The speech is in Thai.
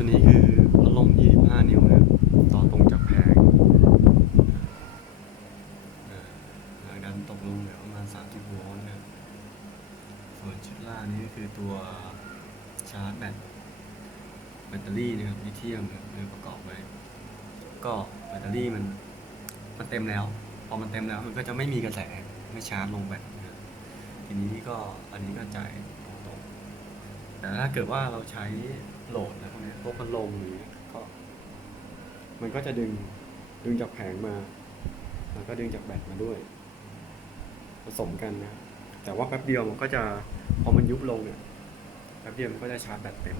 ตัวนี้คือพัดลม 25 นิ้วนะครับ ต่อตรงจากแผงหลังดันตกลงเหลือประมาณ 30 โวลต์นะครัส่วนชุดล่างนี้ก็คือตัวชาร์จแบตแบตเตอรี่นะครับลิเทียมเนี่ยประกอบไว้ ก็แบตเตอรี่มันมันเต็มแล้ว พอมันเต็มแล้วมันก็จะไม่มีกระแสไม่ชาร์จลงแบตทีนี้ก็อันนี้ก็จ่ายตกแต่ถ้าเกิดว่าเราใช้โหลด พวกเนี้ยพวกพัดลมก็ มันก็จะดึงดึงจากแผงมา แล้วก็ดึงจากแบตมาด้วย ผสมกันนะแต่ว่าแป๊บเดียวมันก็จะพอมันยุบลงเนี่ยแป๊บเดียวมันก็จะชาร์จแบตเต็ม